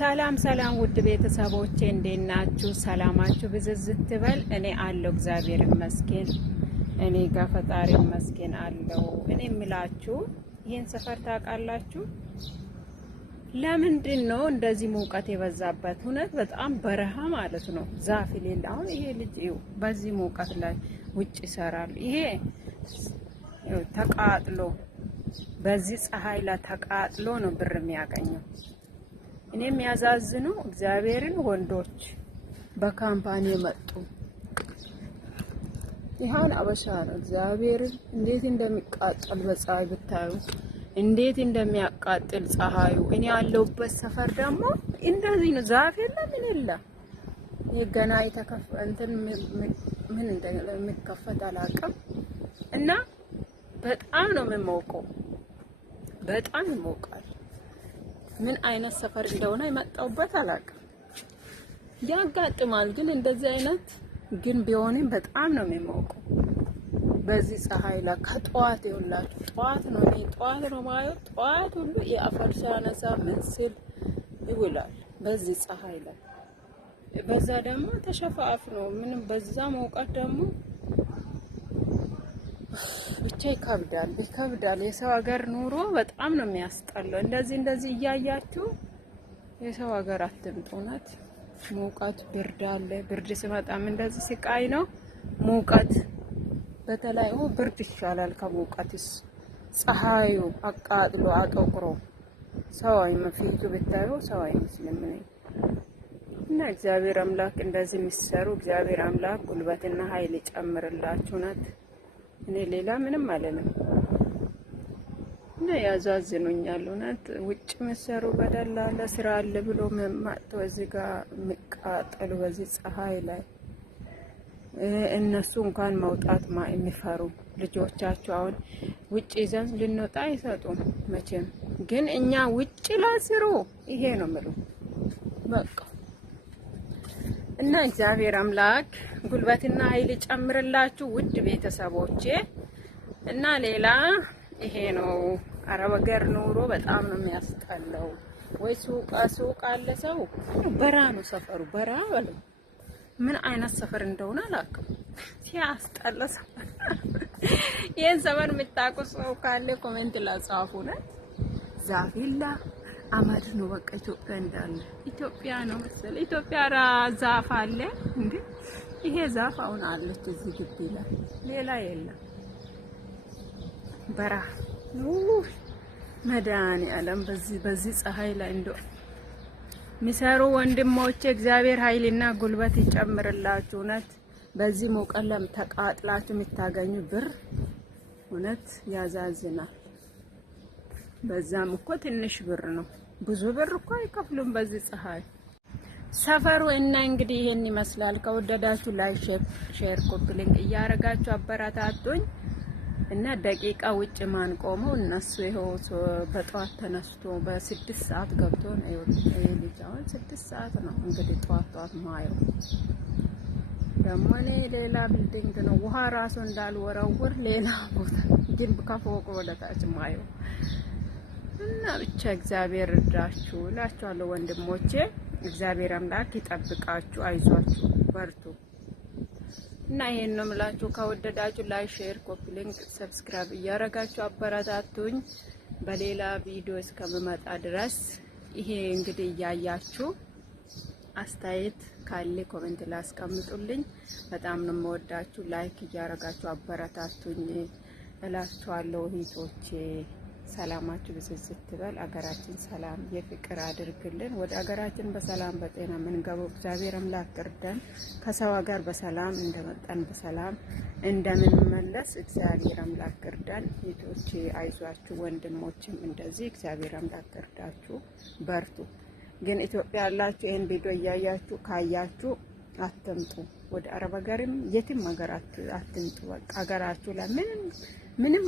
ሰላም ሰላም ውድ ቤተሰቦቼ እንዴት ናችሁ? ሰላማችሁ ብዝዝት ትበል። እኔ አለው እግዚአብሔር ይመስገን። እኔ ጋር ፈጣሪ ይመስገን አለው። እኔ የምላችሁ ይሄን ሰፈር ታውቃላችሁ? ለምንድን ነው እንደዚህ ሙቀት የበዛበት? እውነት በጣም በረሃ ማለት ነው። ዛፍ የሌለ። አሁን ይሄ ልጅ በዚህ ሙቀት ላይ ውጭ ይሰራል። ይሄ ተቃጥሎ በዚህ ፀሐይ ላይ ተቃጥሎ ነው ብር የሚያገኘው። እኔ የሚያዛዝነው እግዚአብሔርን ወንዶች በካምፓኒ መጡ። ይሄን አበሻ ነው። እግዚአብሔርን እንዴት እንደሚቃጠል በፀሐይ ብታዩ፣ እንዴት እንደሚያቃጥል ፀሐዩ። እኔ ያለሁበት ሰፈር ደግሞ እንደዚህ ነው። ዛፍ የለም ምን የለም። ገና እንትን ምን እንደሚከፈት አላውቅም። እና በጣም ነው የምሞቀው። በጣም ይሞቃል። ምን አይነት ሰፈር እንደሆነ የመጣውበት አላውቅም። ያጋጥማል ግን እንደዚህ አይነት ግን ቢሆንም በጣም ነው የሚሞቀው በዚህ ፀሐይ ላይ። ከጧት ይውላችሁ ጧት ነው ማየው። ጧት ሁሉ የአፈር ሲያነሳ ምስል ይውላል በዚህ ፀሐይ ላይ። በዛ ደግሞ ተሸፋፍ ነው ምንም። በዛ ሙቀት ደግሞ ብቻ ይከብዳል። የሰው ሀገር ኑሮ በጣም ነው የሚያስጠላው። እንደዚህ እያያችሁ የሰው ሀገር አትምጡ። እውነት ሙቀት ብርድ አለ። ብርድ ሲመጣም እንደዚህ ስቃይ ነው። ሙቀት በተለይ ብርድ ይሻላል ከሙቀትስ። ፀሐዩ አቃጥሎ አጠቁሮ ሰው አይመስልም ብታዩ፣ ሰው አይመስልም። እና እግዚአብሔር አምላክ እንደዚህ የሚሰሩ እግዚአብሔር አምላክ ጉልበትና ኃይል ይጨምርላችሁ። እውነት እኔ ሌላ ምንም አለንም። እና ያዛዝኑኛል እውነት። ውጭ መሰሩ በደላላ ስራ አለ ብሎ መማጥቶ እዚህ ጋር የሚቃጠሉ በዚህ ፀሐይ ላይ እነሱ እንኳን መውጣት የሚፈሩ ልጆቻቸው አሁን ውጭ ይዘን ልንወጣ አይሰጡም መቼም። ግን እኛ ውጭ ላስሩ ይሄ ነው ምሉ በቃ። እና እግዚአብሔር አምላክ ጉልበትና ኃይል ጨምርላችሁ ውድ ቤተሰቦቼ። እና ሌላ ይሄ ነው። አረብ ሀገር ኑሮ በጣም ነው የሚያስጠላው። ወይ ሱቅ አለ ሰው በራ ነው ሰፈሩ። በራ በሉ ምን አይነት ሰፈር እንደሆነ አላውቅም። ሲያስጠላ ሰፈር። ይሄን ሰፈር የምታውቁ ሰው ካለ ኮሜንት ላይ ጻፉና። ዛፊላ አመድ ነው በቃ። ኢትዮጵያ እንዳለ ኢትዮጵያ ነው መሰለ። ኢትዮጵያ ዛፍ አለ እንዴ? ይሄ ዛፍ አሁን አለች እዚህ ግቢ ላይ፣ ሌላ የለም። በራ መዳኒ ዓለም በዚህ ፀሐይ ላይ እንደው ሚሰሩ ወንድሞቼ እግዚአብሔር ኃይልና ጉልበት ይጨምርላችሁ። እውነት በዚህ ሙቀለም ተቃጥላችሁ የምታገኙ ብር እውነት ያዛዝናል። በዛም እኮ ትንሽ ብር ነው። ብዙ ብር እኮ አይከፍሉም በዚህ ፀሐይ ሰፈሩ። እና እንግዲህ ይሄን ይመስላል። ከወደዳችሁ ላይክ፣ ሼር፣ ኮፒ ሊንክ እያረጋችሁ አበረታቱኝ። እና ደቂቃ ውጭ ማን ቆመው እነሱ ይሄው በጠዋት ተነስቶ በ6 ሰዓት ገብቶ ነው ልጅ። አሁን 6 ሰዓት ነው እንግዲህ ጠዋት ማየው። ደግሞ እኔ ሌላ ቢልዲንግ ነው ውሃ ራሱ እንዳልወረውር ሌላ ቦታ ግን ከፎቅ ወደ ታች ማየው። እና ብቻ እግዚአብሔር እርዳችሁ እላችኋለሁ ወንድሞቼ። እግዚአብሔር አምላክ ይጠብቃችሁ። አይዟችሁ፣ በርቱ። እና ይሄን ነው የምላችሁ። ከወደዳችሁ ላይክ፣ ሼር፣ ኮፒ ሊንክ፣ ሰብስክራይብ እያረጋችሁ አበረታቱኝ። በሌላ ቪዲዮ እስከምመጣ ድረስ ይሄ እንግዲህ እያያችሁ አስተያየት ካለ ኮሜንት ላይ አስቀምጡልኝ። በጣም ነው የምወዳችሁ። ላይክ እያረጋችሁ አበረታቱኝ እላችኋለሁ እህቶቼ። ሰላማችሁ ብዝዝት ትበል። አገራችን ሰላም የፍቅር አድርግልን። ወደ አገራችን በሰላም በጤና የምንገባው እግዚአብሔር አምላክ እርዳን። ከሰው ሀገር በሰላም እንደመጣን በሰላም እንደምንመለስ እግዚአብሔር አምላክ እርዳን። እህቶቼ አይዟችሁ፣ ወንድሞችም እንደዚህ እግዚአብሔር አምላክ እርዳችሁ፣ በርቱ። ግን ኢትዮጵያ ያላችሁ ይሄን ቪዲዮ እያያችሁ ካያችሁ አትምጡ። ወደ አረብ ሀገርም የትም ሀገር አትምጡ። በቃ ሀገራችሁ ለምን ምንም